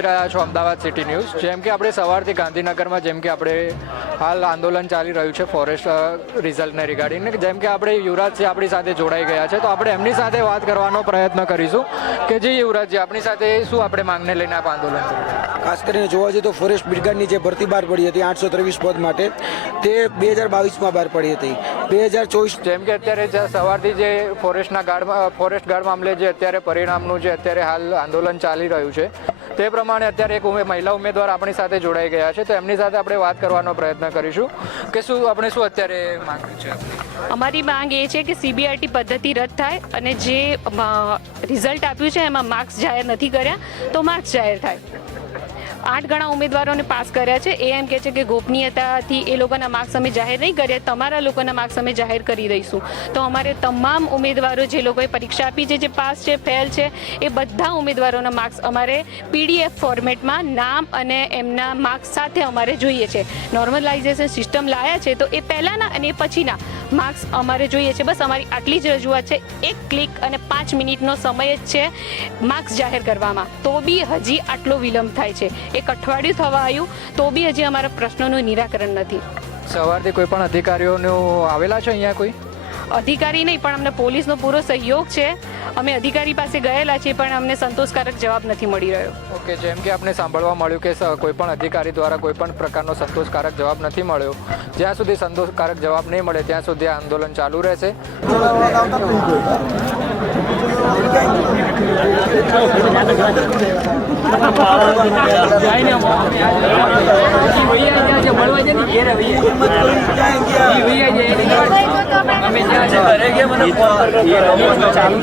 જોઈ રહ્યા છો અમદાવાદ સિટી ન્યૂઝ. જેમ કે આપણે સવારથી ગાંધીનગરમાં જેમ કે આપણે હાલ આંદોલન ચાલી રહ્યું છે ફોરેસ્ટ રિઝલ્ટને રિગાર્ડિંગ જેમ કે આપણે યુવરાજજી આપણી સાથે જોડાઈ ગયા છે તો આપણે એમની સાથે વાત કરવાનો પ્રયત્ન કરીશું કે જે યુવરાજજી આપણી સાથે શું આપણે માંગને લઈને આપ આંદોલન ખાસ કરીને જોવા જઈએ તો ફોરેસ્ટ બ્રિગેડની જે ભરતી બહાર પડી હતી આઠસો ત્રેવીસ પદ માટે તે બે હજાર બાવીસમાં બહાર પડી હતી. બે હજાર ચોવીસ જેમ કે અત્યારે સવારથી જે ફોરેસ્ટના ગાર્ડમાં ફોરેસ્ટ ગાર્ડ મામલે જે અત્યારે પરિણામનું જે અત્યારે હાલ આંદોલન ચાલી રહ્યું છે તે પ્રમાણે અત્યારે એક મહિલા ઉમેદવાર આપણી સાથે જોડાઈ ગયા છે, તો એમની સાથે આપણે વાત કરવાનો પ્રયત્ન કરીશું. કે શું, આપણે શું અત્યારે માંગ્યું છે? અમારી માંગ એ છે કે સીબીઆરટી પદ્ધતિ રદ થાય અને જે રિઝલ્ટ આપ્યું છે, એમાં માર્ક્સ જાહેર નથી કર્યા, તો માર્ક્સ જાહેર થાય. આઠ ગણા ઉમેદવારોને પાસ કર્યા છે. એ એમ કહે છે કે ગોપનીયતાથી એ લોકોના માર્ક્સ અમે જાહેર નહીં કર્યા, તમારા લોકોના માર્ક્સ અમે જાહેર કરી દઈશું. તો અમારે તમામ ઉમેદવારો જે લોકોએ પરીક્ષા આપી છે, જે પાસ છે, ફેલ છે, એ બધા ઉમેદવારોના માર્ક્સ અમારે પીડીએફ ફોર્મેટમાં નામ અને એમના માર્ક્સ સાથે અમારે જોઈએ છે. નોર્મલાઇઝેશન સિસ્ટમ લાયા છે, તો એ પહેલાંના અને એ પછીના માર્ક્સ અમારે જોઈએ છે. બસ અમારી આટલી જ રજૂઆત છે. એક ક્લિક અને પાંચ મિનિટનો સમય જ છે માર્ક્સ જાહેર કરવામાં. તો બી હજી આટલો વિલંબ થાય છે. એક અઠવાડિયું થવા આવ્યું તો બી હજી અમારા પ્રશ્નોનું નિરાકરણ નથી. સવારથી કોઈ પણ અધિકારીઓનું આવેલા છે અહીંયા કોઈ? અધિકારી નહીં પણ અમને પોલીસનો પૂરો સહયોગ છે. અમે અધિકારી પાસે ગયેલા છીએ પણ અમને સંતોષકારક જવાબ નથી મળી રહ્યો. ઓકે જેમ કે આપણે સાંભળવા મળ્યું કે કોઈ પણ અધિકારી દ્વારા કોઈ પણ પ્રકારનો સંતોષકારક જવાબ નથી મળ્યો. જ્યાં સુધી સંતોષકારક જવાબ નહીં મળે ત્યાં સુધી આ આંદોલન ચાલુ રહેશે. જાય ને અમે ત્યાં છે ઘરે ગયા મને ફોન કર્યો ચાલુ ચાલુ.